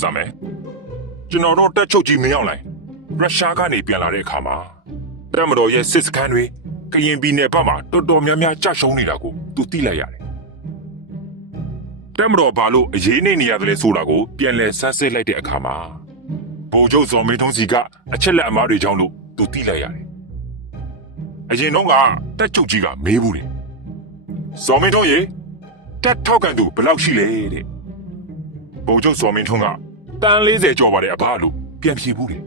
စမ်းမယ်ကျွန်တော်တို့တက်ချုပ်ကြီးမင်းအောင်လိုက်ရုရှားကနေပြန်လာတဲ့အခါမှာတက်မတော်ရဲ့စစ်စခန်းတွေကရင်ပြည်နယ်ဘက်မှာတော်တော်များများကြာရှုံးနေတာကိုသူသိလိုက်ရတယ်တက်မတော်ဘာလို့အရေးနေနေရတယ်လဲဆိုတာကိုပြန်လည်ဆန်းစစ်လိုက်တဲ့အခါမှာဗိုလ်ချုပ်ဇော်မင်းထုံးစီကအချက်လက်အမားတွေကြောင့်လို့သူသိလိုက်ရတယ်အရင်တော့ကတက်ချုပ်ကြီးကမေးဘူးတယ်ဇော်မင်းထုံးရေတက်ထောက်ကန်သူဘယ်လောက်ရှိလဲတဲ့ဗိုလ်ချုပ်စော်မင်းထွန်းက တန်း40ကျော်ပါတယ်အဘလို့ပြန်ဖြေဘူးတယ်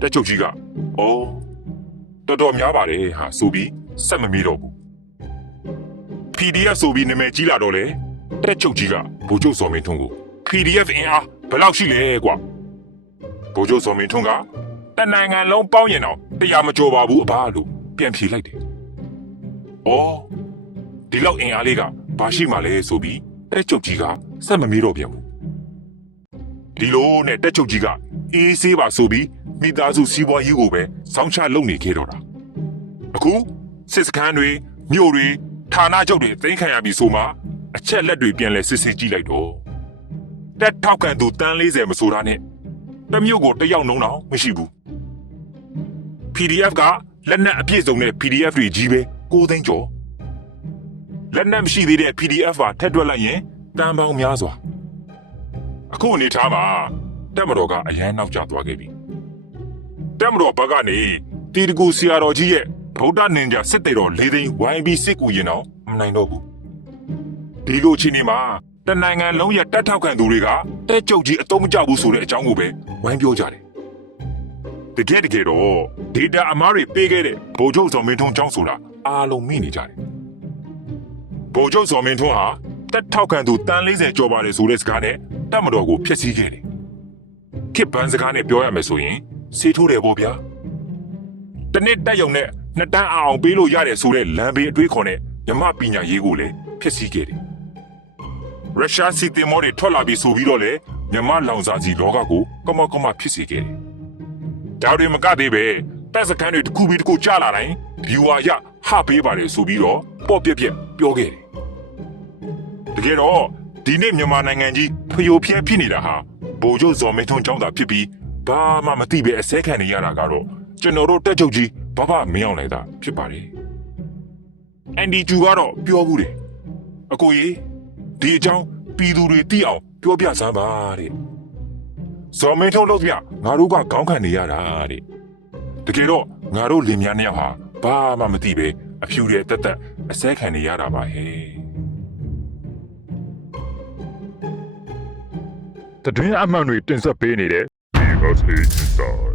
တက်ချုပ်ကြီးကအော်တော်တော်များပါတယ်ဟာဆိုပြီးစက်မမေးတော့ဘူး PDF ဆိုပြီးနာမည်ကြီးလာတော့လေတက်ချုပ်ကြီးကဗိုလ်ချုပ်စော်မင်းထွန်းကို PDF အင်အားဘယ်လောက်ရှိလဲကွာဗိုလ်ချုပ်စော်မင်းထွန်းကတနိုင်ငံလုံးပေါင်းရင်တော့တရားမကျော်ပါဘူးအဘလို့ပြန်ဖြေလိုက်တယ်အော်ဒီလောက်အင်အားလေးကဘာရှိမှလဲဆိုပြီးတက်ချုပ်ကြီးကစက်မမေးတော့ပြန်ဘူး ဒီလိုနဲ့တက်ချုပ်ကြီးကအေးဆေးပါဆိုပြီးမိသားစုစီးပွားရေးကိုပဲစောင်းချလုပ်နေခဲ့တော့တာအခုစစ်စခန်းတွေမြို့တွေဌာနချုပ်တွေသိမ်းခံရပြီဆိုမှအချက်လက်တွေပြန်လဲစစ်စစ်ကြည့်လိုက်တော့တက်ထောက်ကန်သူတန်း40မဆိုတာနဲ့တစ်မြို့ကိုတစ်ယောက်နှုံးတော့မရှိဘူး PDF ကလက်နက်အပြည့်စုံတဲ့ PDF တွေကြီးပဲ6သိန်းကျော်လက်နက်မရှိသေးတဲ့ PDF ပါထက်တွက်လိုက်ရင်တန်ပေါင်းများစွာ အခုအနေထားမှာတက်မတော်ကအရန်နောက်ကျသွားခဲ့ပြီတက်မတော်ဘက်ကနေတီတကူဆရာတော်ကြီးရဲ့ဗုဒ္ဓနင်ဂျာစစ်တေတော်၄သိန်း YB စစ်ကူရင်တော့မနိုင်တော့ဘူးဒီလိုအချိန်ဒီမှာတနိုင်ငံလုံးရဲ့တက်ထောက်ခံသူတွေကတက်ကြုတ်ကြီးအတုံးမကျဘူးဆိုတဲ့အကြောင်းကိုပဲဝိုင်းပြောကြတယ်တကယ်တကယ်တော့ data အမားတွေပေးခဲ့တဲ့ဗိုလ်ချုပ်စော်မင်းထွန်းចောင်းဆိုတာအားလုံးမိနေကြတယ်ဗိုလ်ချုပ်ဇော်မင်းထွန်းဟာတက်ထောက်ခံသူတန်း40ကျော်ပါတယ်ဆိုတဲ့စကားနဲ့ တက်မတော်ကိုဖျက်ဆီးခဲ့တယ်။ခေတ်ပန်းစကားနဲ့ပြောရမယ်ဆိုရင်စေးထိုးတယ်ပေါ့ဗျာ။တနစ်တက်ယုံနဲ့နှစ်တန်းအောင်ပေးလို့ရတယ်ဆိုတဲ့လမ်းဘေးအတွေးခေါ်နဲ့မြမပညာရေးကိုလည်းဖျက်ဆီးခဲ့တယ်။ရုရှားစစ်သည်မောတွေထွက်လာပြီးဆိုပြီးတော့လေမြမလောင်စာစီလောကကိုကမကမဖြစ်စေခဲ့တယ်။ဒါတွေမကသေးပဲတပ်စခန်းတွေတစ်ခုပြီးတစ်ခုကြာလာတိုင်း viewer ရဟပေးပါတယ်ဆိုပြီးတော့ပေါ့ပြက်ပြက်ပြောခဲ့တယ်။တကယ်တော့ ဒီနေ့မြန်မာနိုင်ငံကြီးဖျို့ဖျက်ဖြစ်နေတာဟာဗိုလ်ချုပ်ဇော်မင်းထွန်းကျောင်းသာဖြစ်ပြီးဘာမှမသိပဲအစဲခံနေရတာကတော့ကျွန်တော်တို့တက်ချုပ်ကြီးဘဘမင်းအောင်လိုက်တာဖြစ်ပါတယ်။အန်ဒီကျူကတော့ပြောဘူးတယ်။အကိုကြီးဒီအကြောင်းပြည်သူတွေသိအောင်ပြောပြစမ်းပါတဲ့။ဇော်မင်းထွန်းလို့ပြငါတို့ကခေါင်းခံနေရတာတဲ့။တကယ်တော့ငါတို့လင်မြန်းနှစ်ယောက်ဟာဘာမှမသိပဲအဖြူတွေတက်တက်အစဲခံနေရတာပါဟဲ့ တတွင်းအမှန်တွေတင်ဆက်ပေးနေတဲ့ Because Inside